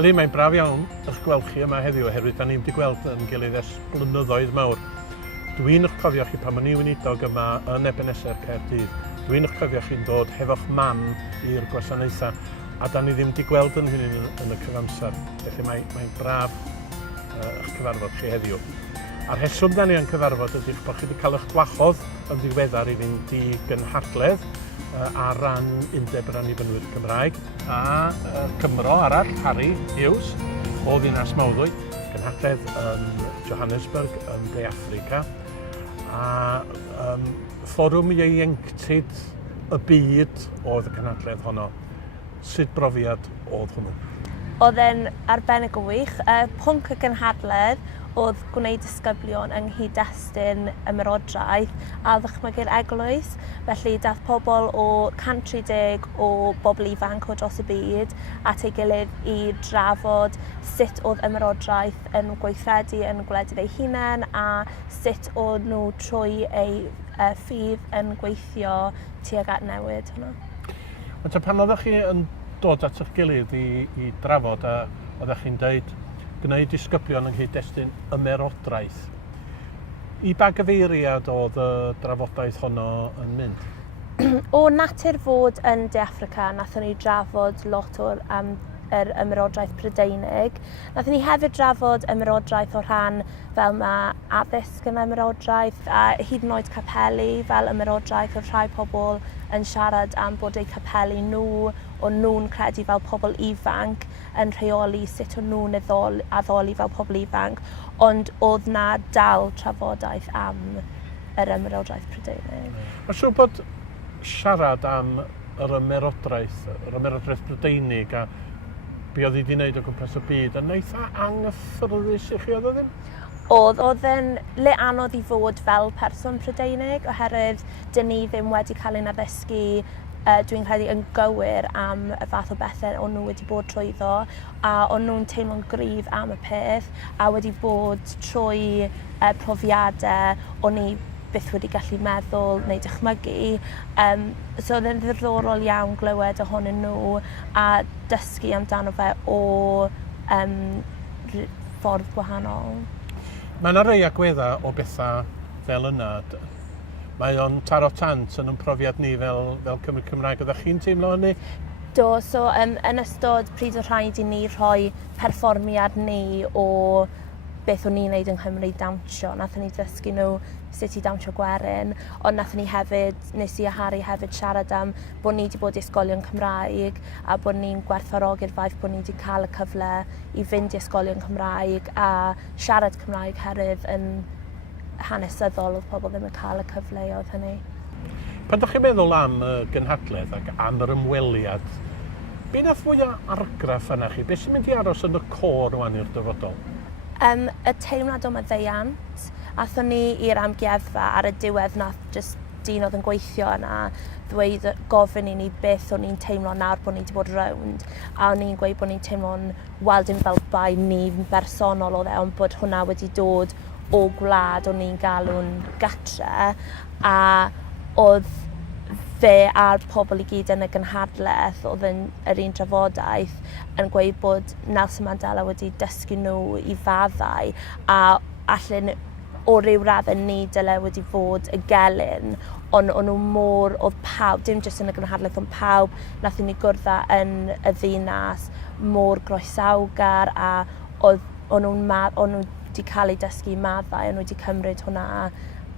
Elin, mae'n braf iawn eich gweld chi yma heddiw oherwydd da ni wedi gweld yn gilydd ers blynyddoedd mawr. Dwi'n eich cofio chi pan o'n i weinidog yma yn Ebeneser Caerdydd. Dwi'n eich cofio chi'n dod hefo'ch mam i'r gwasanaethau a da ni ddim wedi gweld yn hyn yn y cyfamser. Felly mae'n braf eich cyfarfod chi heddiw. A'r rheswm da ni yn cyfarfod ydy bod chi wedi cael eich gwahodd yn ddiweddar i fynd i gynhadledd ar ran Undeb yr Annibynwyr Cymraeg a Cymro arall, Harry Hughes, o Ddinas Mawddwy, gynhadledd yn Johannesburg yn De Affrica, a fforwm ieuenctid y byd oedd y gynhadledd honno. Sut brofiad oedd hwnnw? Oedd e'n arbennig o wych. Pwnc y gynhadledd oedd gwneud disgyblion yng nghyd-destun ymerodraeth a ddychmygu'r eglwys. Felly daeth pobl o 130 o bobl ifanc o dros y byd at ei gilydd i drafod sut oedd ymerodraeth yn gweithredu yn gwledydd ei hunain a sut oedd nhw trwy ei ffydd yn gweithio tuag at newid hwnna. Ond pan oeddech chi yn dod at eich gilydd i drafod a oeddech chi'n dweud gwneud disgyblion yng nghyd-destun ymerodraeth. I ba gyfeiriad oedd y drafodaeth honno yn mynd? O natur fod yn De Affrica, nathon ni drafod lot o'r yr ymerodraeth Prydeinig. Nathon ni hefyd drafod ymerodraeth o rhan fel mae addysg yn ymerodraeth a hyd yn oed capeli fel ymerodraeth o rhai pobl yn siarad am bod eu capeli nhw o nhw'n credu fel pobl ifanc yn rheoli sut o nhw'n addoli fel pobl ifanc, ond oedd na dal trafodaeth am yr ymerodraeth Prydeinig. Mae'n siŵr bod siarad am yr ymerodraeth Prydeinig a be oedd wedi wneud o gwmpas y byd yn eitha anghyffyrddus i chi oedd o ddim? Oedd yn le anodd i fod fel person Prydeinig oherwydd dyn ni ddim wedi cael ein addysgu dwi'n credu yn gywir am y fath o bethau o'n nhw wedi bod trwyddo a o'n nhw'n teimlo'n gryf am y peth a wedi bod trwy profiadau o'n i byth wedi gallu meddwl neu dychmygu. So oedd yn ddiddorol iawn glywed ohonyn nhw a dysgu amdano fe o ffordd gwahanol. Mae yna rei agweddau o bethau fel yna. Mae o'n taro tant yn profiad ni fel Cymru Cymraeg. Oeddech chi'n teimlo hynny? Do, so yn ystod pryd o rhaid i ni rhoi perfformiad ni o beth o'n i'n neud yng Nghymru dawnsio. Nathon ni ddysgu nhw sut i dawnsio gwerin, ond nathon ni hefyd, nes i a Harry hefyd siarad am bod ni wedi bod i ysgolion Cymraeg a bod ni'n gwerthfawrogi'r ffaith bod ni wedi cael y cyfle i fynd i ysgolion Cymraeg a siarad Cymraeg herwydd yn hanesyddol oedd pobl ddim yn cael y cyfleoedd hynny. Pan ydych chi'n meddwl am y gynhadledd ac am yr ymweliad, be nath fwy o argraff yna chi? Beth sy'n mynd i aros yn y cor rwan i'r dyfodol? Y teimlad o maddeuant. Athon ni i'r amgueddfa ar y diwedd nath jyst dyn oedd yn gweithio yna ddweud gofyn i ni beth o'n i'n teimlo nawr bod ni wedi bod rownd a o'n i'n gweud bod ni'n teimlo'n wel dim fel bai ni bersonol oedd ond bod hwnna wedi dod o gwlad o'n i'n galw'n gatre a oedd fe a'r pobl i gyd yn y gynhadledd oedd yn yr un drafodaeth yn gweud bod Nelson Mandela wedi dysgu nhw i faddau a allan o ryw raddau ni dyle wedi fod y gelyn ond o'n nhw mor oedd pawb, dim jyst yn y gynhadledd ond pawb nathon ni gwrdda yn y ddinas mor groesawgar a o'n nhw wedi cael ei dysgu maddau, o'n nhw wedi cymryd hwnna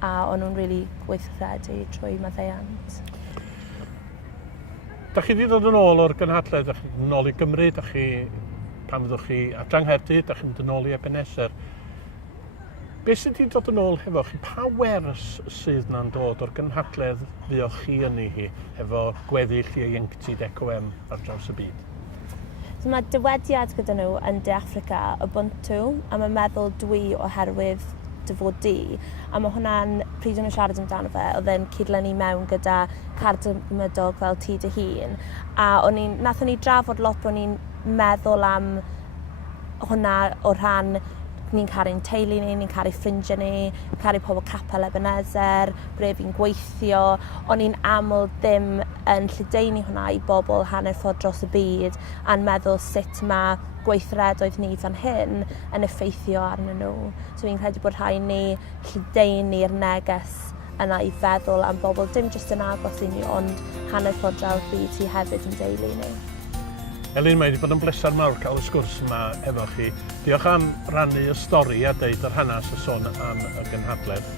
a o'n nhw'n rili gweithredu trwy maddeuant. Da chi wedi dod yn ôl o'r gynhadledd, da chi wedi dod yn ôl i Gymru, pan fyddwch chi adra Nghaerdydd, da chi'n dod yn ôl i Ebeneser. Be sydd wedi dod yn ôl hefo chi? Pa wers sydd na'n dod o'r gynhadledd fuoch chi yn ei hi efo gweddill ieuenctid ECOM ar draws y byd? So mae dywediad gyda nhw yn De Affrica Ubuntu a mae'n meddwl dwi oherwydd dyfod di a mae hwnna'n pryd o'n nhw'n siarad amdano fe oedd e'n cydlennu mewn gyda cardymydog fel ti dy hun a nathon ni drafod lot bod ni'n meddwl am hwnna o rhan ni'n caru'n teulu ni, ni'n caru ffrindiau ni, caru pobl Capel Ebenezer, ble fi'n gweithio, ond ni'n aml ddim yn lledaenu hwnna i bobl hanner ffordd dros y byd a'n meddwl sut mae gweithredoedd ni fan hyn yn effeithio arnyn nhw. So fi'n credu bod rhaid ni lledaenu'r neges yna i feddwl am bobl dim jyst yn agos i ni, ond hanner ffordd draw'r byd sydd hefyd yn deulu ni. Elin, mae wedi bod yn bleser mawr cael y sgwrs yma efo chi. Diolch am rannu y stori a deud yr hanes y sôn am y gynhadledd.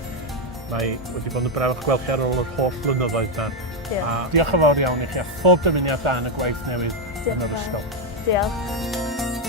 Mae wedi bod yn brawych gweld chi ar ôl yr holl blynyddoedd na. Diolch. A diolch yn fawr iawn i chi a phob dymuniad da yn y gwaith newydd yn yr ysgol. Diolch.